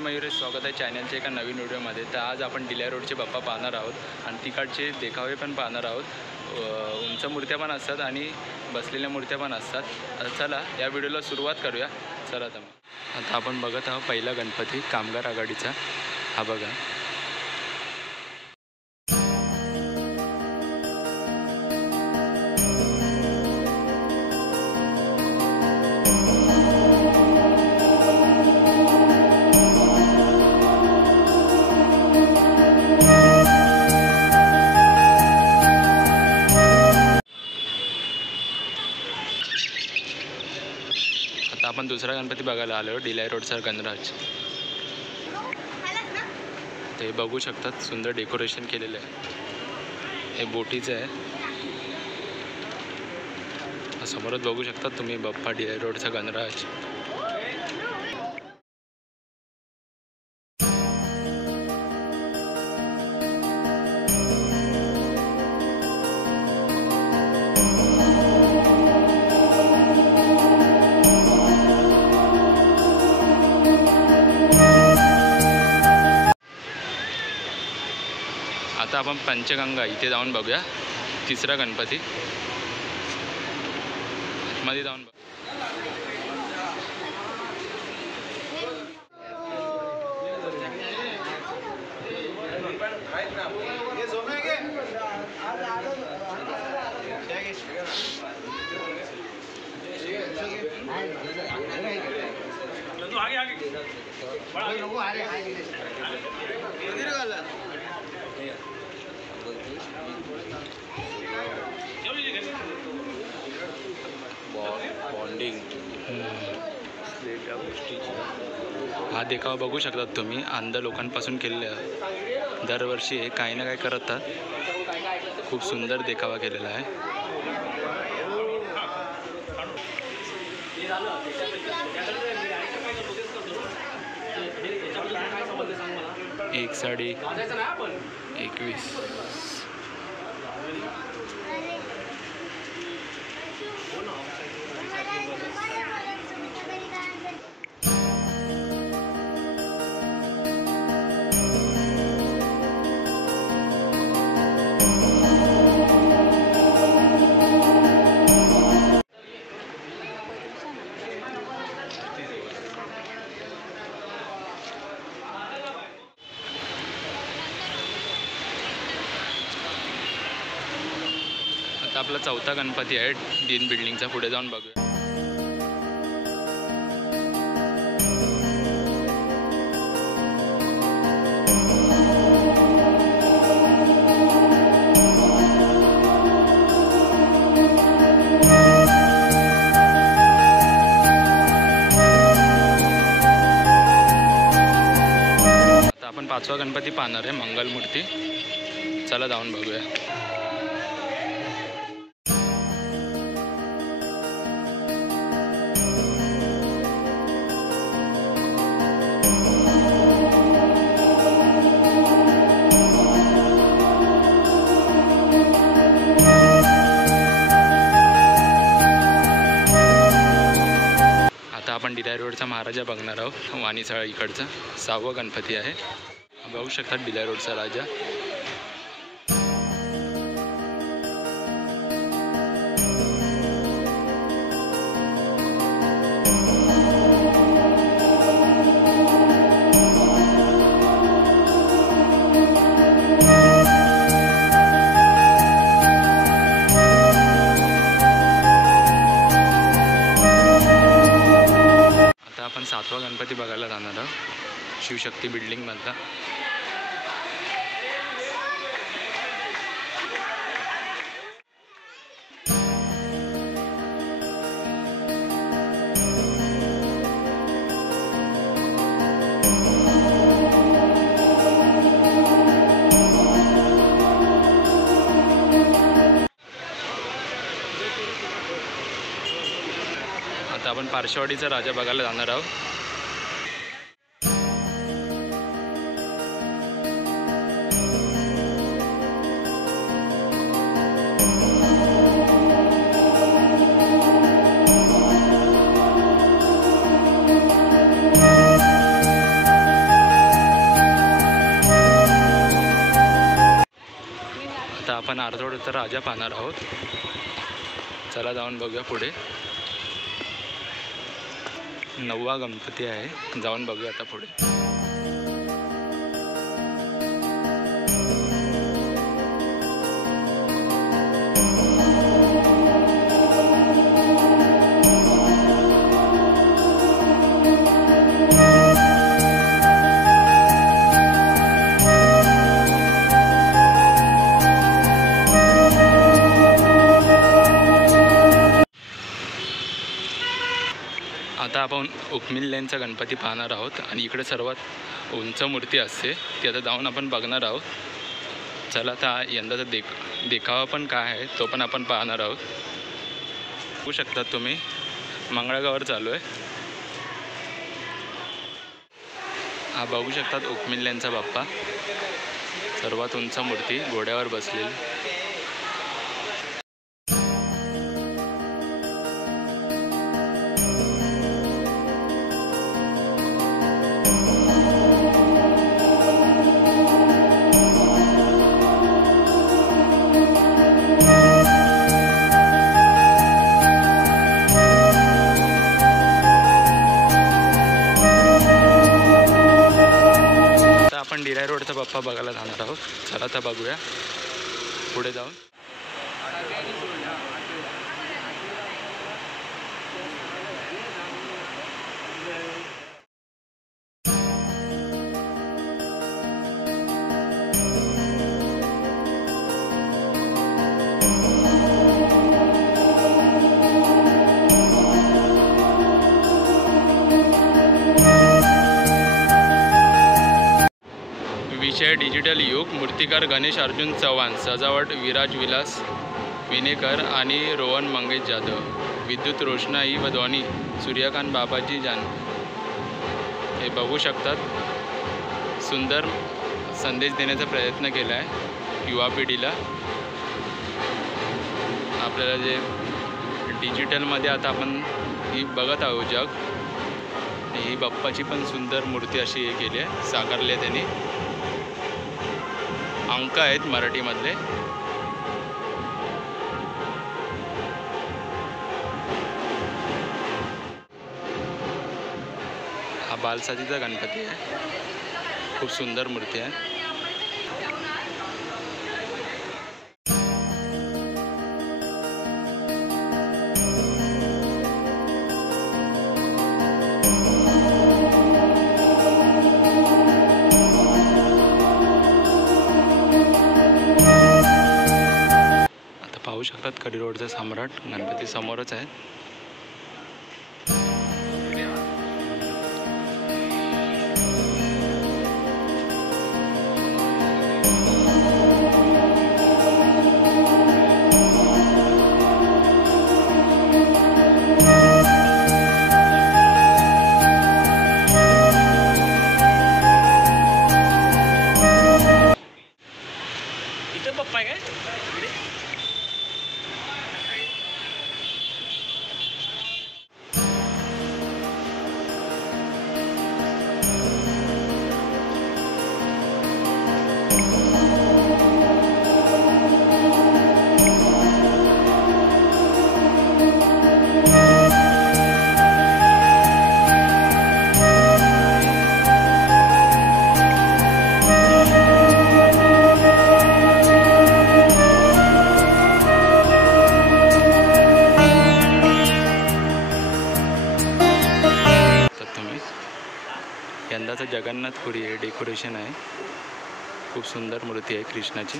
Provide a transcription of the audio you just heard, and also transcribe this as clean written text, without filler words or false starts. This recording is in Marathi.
मयुरेश, स्वागत आहे चॅनलच्या एका नवीन व्हिडिओमध्ये। तर आज आपण डिल्या रोडचे बाप्पा पाहणार आहोत आणि तिकडचे देखावे पण पाहणार आहोत। उंच मूर्त्या पण असतात आणि बसलेल्या मूर्त्या पण असतात। आता चला या व्हिडिओला सुरुवात करूया। चला आता आपण बघत आहोत पहिला गणपती कामगार आघाडीचा। हा बघा, आपण दुसरा गणपती बघायला आलो डिल्या रोडचा गणराज। ते बघू शकतात, सुंदर डेकोरेशन केलेलं आहे। हे बोटीचं आहे, समोरच बघू शकतात तुम्ही बाप्पा डिल्या रोडचा गणराज। आता आपण पंचगंगा इथे जाऊन बघूया तिसरा गणपती। मध्ये जाऊन बघ। बॉन्डिंग हा देखावा बघू शकतात तुम्ही, अंध लोकांपासून केलेला। दरवर्षी हे काही ना काही करतात। खूप सुंदर देखावा केलेला आहे। एक साडी 21। आता आपला चौथा गणपती आहे डीन बिल्डिंगचा। पुढे जाऊन बघूया। आता आपण पाचवा गणपती पाहणार आहे मंगलमूर्ती। चला जाऊन बघूया। आपण डिल्या रोडचा महाराजा बघणार आहोत। वाणीसाळा इकडचा 6वा गणपती आहे। बघू शकतात डिल्या रोडचा राजा। आपण 7वा गणपती बघायला जाणार आहोत शिवशक्ती बिल्डिंग मधला। आता आपण पार्श्ववाडीचा राजा बघायला जाणार आहोत। आपण आरतोडचा राजा पाहणार आहोत. चला जाऊन बघूया पुढे. 9वा गणपती आहे, जाऊन बघूया आता पुढे. आता आपण उखमिल्ल्यांचा गणपती पाहणार आहोत आणि इकडे सर्वात उंच मूर्ती असते ती आता जाऊन आपण बघणार आहोत. चला आता यंदाचा देखावा पण काय आहे तो पण आपण पाहणार आहोत. बघू शकतात तुम्ही मंगळागौर चालू आहे. हा बघू शकतात उखमिल्ल्यांचा बाप्पा, सर्वात उंच मूर्ती घोड्यावर बसलेली. आपण डिराय रोडचा बाप्पा बघायला जाणार आहोत. चला आता बघूया पुढे जाऊन. विषय डिजिटल युग. मूर्तिकार गणेश अर्जुन चव्हाण, सजावट विराज विलास विनेकर आणि रोहन मंगेश जाधव, विद्युत रोषणाई व ध्वनी सूर्यकांत बाबाजी जान. हे बघू शकतात, सुंदर संदेश देण्याचा प्रयत्न केला आहे युवा पिढीला. आपल्याला जे डिजिटलमध्ये आता आपण ही बघत आहोत जग, ही बाप्पाची पण सुंदर मूर्ती अशी हे केली आहे, साकारली आहे त्यांनी. अंक आहेत मराठीमधले. हा बालसाजीचा गणपती आहे, खूप सुंदर मूर्ती आहे. पाहू शकतात कडी रोडचा सम्राट गणपती समोरच आहे. इथं पप्पा आहे काय? यंदाचं जगन्नाथपुरी आहे, डेकोरेशन आहे, खूप सुंदर मूर्ती आहे कृष्णाची.